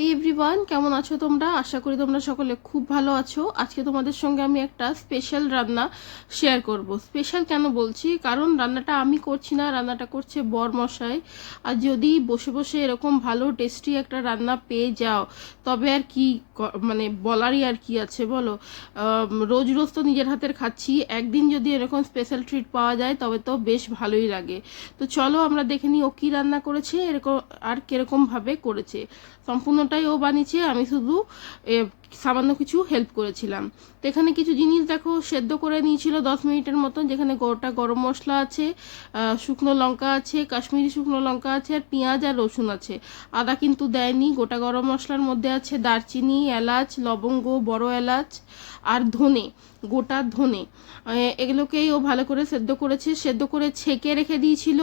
এই এভরিওয়ান, কেমন আছো তোমরা? আশা করি তোমরা সকলে খুব ভালো আছো। আজকে তোমাদের সঙ্গে আমি একটা স্পেশাল রান্না শেয়ার করব। স্পেশাল কেন বলছি, কারণ রান্নাটা আমি করছি না, রান্নাটা করছে বরমশাই। আর যদি বসে বসে এরকম ভালো টেস্টি একটা রান্না পেয়ে যাও, তবে আর কি মানে বলারই আর কি আছে বলো। রোজ রোজ তো নিজের হাতের খাচ্ছি, একদিন যদি এরকম স্পেশাল ট্রিট পাওয়া যায় তবে তো বেশ ভালোই লাগে। তো চলো আমরা দেখে নিই ও কী রান্না করেছে, এরকম আর কীরকমভাবে করেছে। সম্পূর্ণটাই ও বানিয়েছে, আমি শুধু সামান্য কিছু হেল্প করেছিলাম। তো এখানে কিছু জিনিস দেখো সেদ্ধ করে নিয়েছিল 10 মিনিটের মতন, যেখানে গোটা গরম মশলা আছে, শুকনো লঙ্কা আছে, কাশ্মীরি শুকনো লঙ্কা আছে, আর পেঁয়াজ আর রসুন আছে। আদা কিন্তু দেয়নি। গোটা গরম মশলার মধ্যে আছে দারচিনি, এলাচ, লবঙ্গ, বড় এলাচ আর ধনে, গোটা ধনে। এগুলোকেই ও ভালো করে সেদ্ধ করেছে, সেদ্ধ করে ছেঁকে রেখে দিয়েছিল।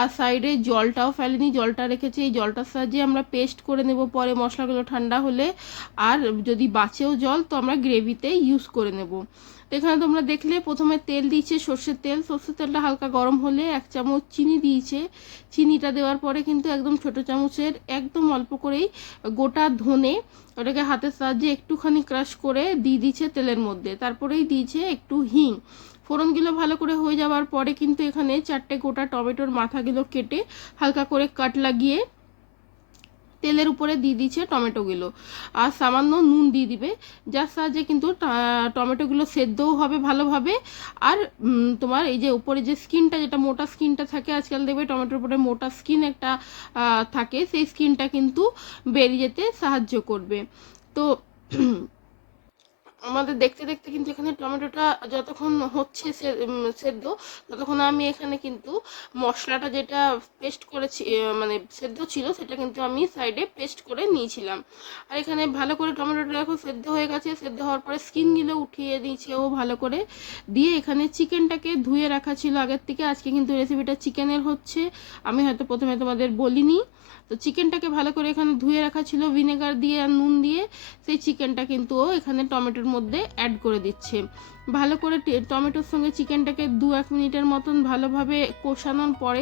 আর সাইডে জলটাও ফেলেনি, জলটা রেখেছে। এই জলটার সাহায্যে আমরা পেস্ট করে নেব পরে মশলাগুলো ঠান্ডা হলে। আর যদি বাঁচেও জল তো আমরা গ্রেভিতে ইউজ করে নেব। তো এখানে তোমরা দেখলে প্রথমে তেল দিয়েছে, সর্ষের তেল। সর্ষের তেলটা হালকা গরম হলে 1 চামচ চিনি দিয়েছে। চিনিটা দেওয়ার পরে কিন্তু একদম ছোট চামচের একদম অল্প করেই গোটা ধনে ওটাকে হাতের সাহায্যে একটুখানি ক্রাশ করে দিয়ে দিয়েছে তেলের মধ্যে। তারপরেই দিয়েছে একটু হিং। ফোড়নগুলো ভালো করে হয়ে যাওয়ার পরে কিন্তু এখানে 4টে গোটা টমেটোর মাথাগুলো কেটে হালকা করে কাট লাগিয়ে তেলের উপরে দিয়ে দিচ্ছে টমেটোগুলো। আর সামান্য নুন দিয়ে দিবে, যার সাহায্যে কিন্তু টমেটোগুলো সেদ্ধও হবে ভালোভাবে। আর তোমার এই যে উপরে যে স্কিনটা, যেটা মোটা স্কিনটা থাকে, আজকাল দেখবে টমেটোর উপরে মোটা স্কিন একটা থাকে, সেই স্কিনটা কিন্তু বেরিয়ে যেতে সাহায্য করবে। তো আমাদের দেখতে দেখতে কিন্তু এখানে টমেটোটা যতক্ষণ হচ্ছে সেদ্ধ, ততক্ষণ আমি এখানে কিন্তু মশলাটা যেটা পেস্ট করেছি, মানে সেদ্ধ ছিল, সেটা কিন্তু আমি সাইডে পেস্ট করে নিয়েছিলাম। আর এখানে ভালো করে টমেটোটা এখন সেদ্ধ হয়ে গেছে। সেদ্ধ হওয়ার পরে স্কিনগুলো উঠিয়ে দিয়েছে ও ভালো করে। দিয়ে এখানে চিকেনটাকে ধুয়ে রাখা ছিল আগের থেকে। আজকে কিন্তু রেসিপিটা চিকেনের হচ্ছে, আমি হয়তো প্রথমে তোমাদের বলিনি। তো চিকেনটাকে ভালো করে এখানে ধুয়ে রাখা ছিল ভিনেগার দিয়ে আর নুন দিয়ে। সেই চিকেনটা কিন্তু ও এখানে টমেটোর মধ্যে অ্যাড করে দিচ্ছে। ভালো করে টমেটোর সঙ্গে চিকেনটাকে 2-1 মিনিটের মতন ভালোভাবে কষানোর পরে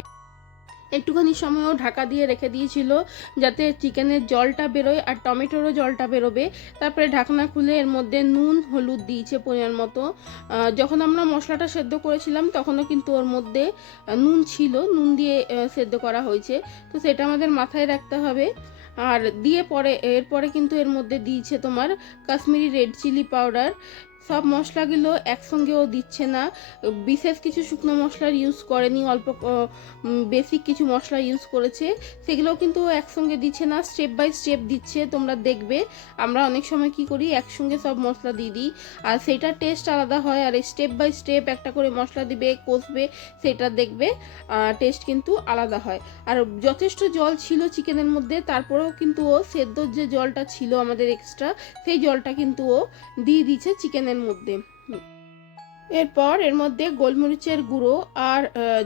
একটুখানি সময়ও ঢাকা দিয়ে রেখে দিয়েছিল, যাতে চিকেনের জলটা বেরোয় আর টমেটোরও জলটা বেরোবে। তারপরে ঢাকনা খুলে এর মধ্যে নুন হলুদ দিয়েছে পরিমাণ মতো। যখন আমরা মশলাটা সেদ্ধ করেছিলাম তখনও কিন্তু ওর মধ্যে নুন ছিল, নুন দিয়ে সেদ্ধ করা হয়েছে। তো সেটা আমাদের মাথায় রাখতে হবে। আর দিয়ে পরে এরপরে কিন্তু এর মধ্যে দিয়েছে তোমার কাশ্মীরি রেড চিলি পাউডার। সব মশলাগুলো একসঙ্গেও দিচ্ছে না, বিশেষ কিছু শুকনো মশলার ইউজ করেনি, অল্প বেসিক কিছু মশলা ইউজ করেছে। সেগুলোও কিন্তু একসঙ্গে দিচ্ছে না, স্টেপ বাই স্টেপ দিচ্ছে। তোমরা দেখবে আমরা অনেক সময় কি করি, একসঙ্গে সব মশলা দিয়ে দিই, আর সেটা টেস্ট আলাদা হয়। আর স্টেপ বাই স্টেপ একটা করে মশলা দিবে, কষবে, সেটা দেখবে টেস্ট কিন্তু আলাদা হয়। আর যথেষ্ট জল ছিল চিকেনের মধ্যে, তারপরেও কিন্তু ও সেদ্ধর যে জলটা ছিল আমাদের এক্সট্রা, সেই জলটা কিন্তু ও দিয়ে দিচ্ছে চিকেনের মধ্যে। এরপর এর মধ্যে গোলমরিচের গুঁড়ো আর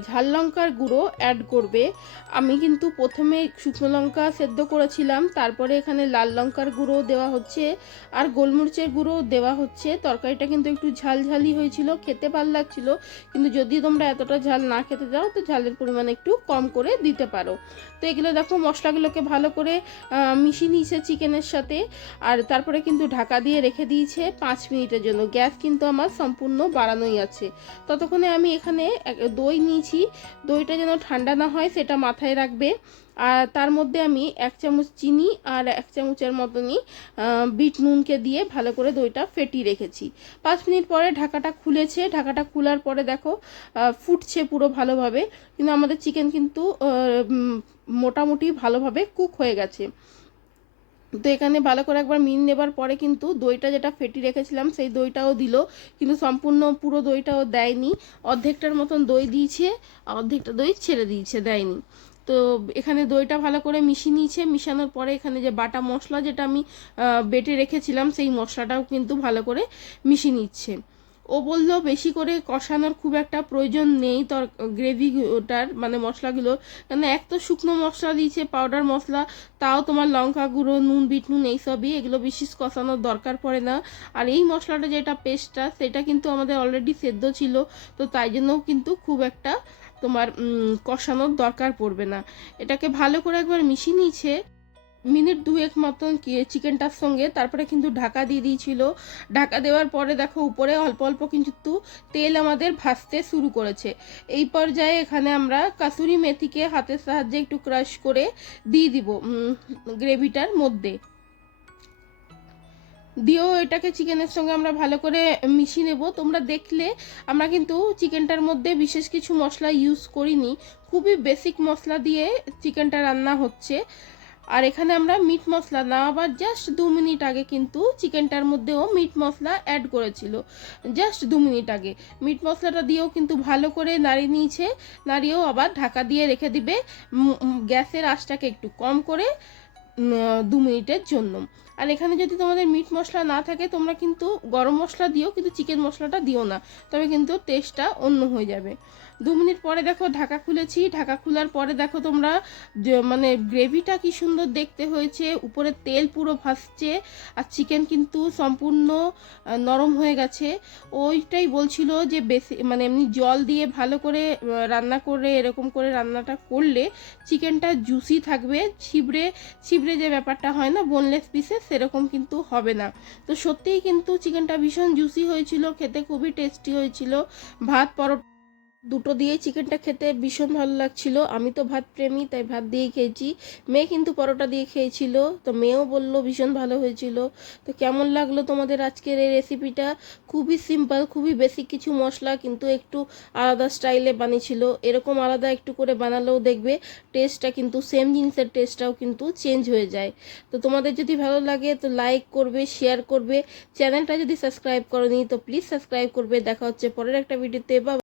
ঝাল লঙ্কার গুঁড়ো অ্যাড করবে। আমি কিন্তু প্রথমে শুকনো লঙ্কা সেদ্ধ করেছিলাম, তারপরে এখানে লাল লঙ্কার গুঁড়ো দেওয়া হচ্ছে আর গোলমরিচের গুঁড়ো দেওয়া হচ্ছে। তরকারিটা কিন্তু একটু ঝালঝালি হয়েছিল, খেতে ভালো লাগছিল। কিন্তু যদি তোমরা এতটা ঝাল না খেতে চাও তো ঝালের পরিমাণ একটু কম করে দিতে পারো। তো এগুলো দেখো মশলাগুলোকে ভালো করে মিশিয়ে নিয়েছে চিকেনের সাথে। আর তারপরে কিন্তু ঢাকা দিয়ে রেখে দিয়েছে 5 মিনিটের জন্য। গ্যাস কিন্তু আমার সম্পূর্ণ বাড়ানোই আছে। ততক্ষণে আমি এখানে দই নিয়েছি, দইটা যেন ঠান্ডা না হয় সেটা মাথায় রাখবে। আর তার মধ্যে আমি 1 চামচ চিনি আর 1 চামচের মতনই বিট নুনকে দিয়ে ভালো করে দইটা ফেটিয়ে রেখেছি। 5 মিনিট পরে ঢাকাটা খুলেছে। ঢাকাটা খোলার পরে দেখো ফুটছে পুরো ভালোভাবে, কিন্তু আমাদের চিকেন কিন্তু মোটামুটি ভালোভাবে কুক হয়ে গেছে। তো এখানে ভালো করে একবার মিন নেবার পরে কিন্তু দইটা যেটা ফেটি রেখেছিলাম সেই দইটাও দিল, কিন্তু সম্পূর্ণ পুরো দইটাও দেয়নি। অর্ধেকটার মতন দই দিয়েছে, অর্ধেকটা দই ছেড়ে দিয়েছে, দেয়নি। তো এখানে দইটা ভালো করে মিশিয়ে নিয়েছে। মিশানোর পরে এখানে যে বাটা মশলা যেটা আমি বেটে রেখেছিলাম সেই মশলাটাও কিন্তু ভালো করে মিশিয়ে নিচ্ছে। ও বললো বেশি করে কষানোর খুব একটা প্রয়োজন নেই গ্রেভিটার, মানে মশলাগুলো, কেন এক তো শুকনো মশলা দিয়েছে, পাউডার মশলা, তাও তোমার লঙ্কা গুঁড়ো, নুন, বিট নুন, এইসবই, এগুলো বিশেষ কষানোর দরকার পড়ে না। আর এই মশলাটা যেটা পেস্টটা সেটা কিন্তু আমাদের অলরেডি সেদ্ধ ছিল, তো তাই জন্যও কিন্তু খুব একটা তোমার কষানোর দরকার পড়বে না। এটাকে ভালো করে একবার মিশিয়ে নিয়েছে। মিনিট 2 মতন চিকেনটার সঙ্গে, তারপরে কিন্তু ঢাকা দিয়ে দিয়েছিল। ঢাকা দেওয়ার পরে দেখো উপরে অল্প অল্প কিন্তু তেল আমাদের ভাসতে শুরু করেছে। এই পর্যায়ে এখানে আমরা কাসুরি মেথিকে হাতের সাহায্যে একটু ক্রাশ করে দিয়ে দিব গ্রেভিটার মধ্যে। দিয়েও এটাকে চিকেনের সঙ্গে আমরা ভালো করে মিশিয়ে নেব। তোমরা দেখলে আমরা কিন্তু চিকেনটার মধ্যে বিশেষ কিছু মশলা ইউজ করিনি, খুবই বেসিক মশলা দিয়ে চিকেনটা রান্না হচ্ছে। আর এখানে আমরা মিট মশলা না আবার জাস্ট 2 মিনিট আগে কিন্তু চিকেনটার মধ্যেও মিট মশলা অ্যাড করেছিল, জাস্ট 2 মিনিট আগে। মিট মশলাটা দিয়েও কিন্তু ভালো করে নাড়িয়ে নিয়েছে, নাড়িয়েও আবার ঢাকা দিয়ে রেখে দিবে গ্যাসের আঁচটাকে একটু কম করে 2 মিনিটের জন্য। আর এখানে যদি তোমাদের মিট মশলা না থাকে তোমরা কিন্তু গরম মশলা দিও, কিন্তু চিকেন মশলাটা দিও না, তবে কিন্তু টেস্টটা অন্য হয়ে যাবে। 2 মিনিট পরে দেখো ঢাকা খুলেছি, ঢাকা খোলার পরে দেখো তোমরা মানে গ্রেভিটা কি সুন্দর দেখতে হয়েছে, উপরে তেল পুরো ভাসছে, আর চিকেন কিন্তু সম্পূর্ণ নরম হয়ে গেছে। ওইটাই বলছিল যে বেশি মানে এমনি জল দিয়ে ভালো করে রান্না করে এরকম করে রান্নাটা করলে চিকেনটা জুসি থাকবে, ছিবড়ে ছিবড়ে যে ব্যাপারটা হয় না বোনলেস পিসেস, সেরকম কিন্তু হবে না। তো সত্যিই কিন্তু চিকেনটা ভীষণ জুসি হয়েছিল, খেতে খুবই টেস্টি হয়েছিল। ভাত পরোটা দুটো দিয়েই চিকেনটা খেতে ভীষণ ভালো লাগছিল। আমি তো ভাত প্রেমী, তাই ভাত দিয়েই খেয়েছি। মেয়ে কিন্তু পরোটা দিয়ে খেয়েছিল, তো মেয়েও বললো ভীষণ ভালো হয়েছিল। তো কেমন লাগলো তোমাদের আজকের এই রেসিপিটা? খুবই সিম্পল, খুবই বেসিক কিছু মশলা, কিন্তু একটু আলাদা স্টাইলে বানিয়েছিল। এরকম আলাদা একটু করে বানালেও দেখবে টেস্টটা কিন্তু সেম জিনিসের টেস্টটাও কিন্তু চেঞ্জ হয়ে যায়। তো তোমাদের যদি ভালো লাগে তো লাইক করবে, শেয়ার করবে। চ্যানেলটা যদি সাবস্ক্রাইব করোনি তো প্লিজ সাবস্ক্রাইব করবে। দেখা হচ্ছে পরের একটা ভিডিওতে। বা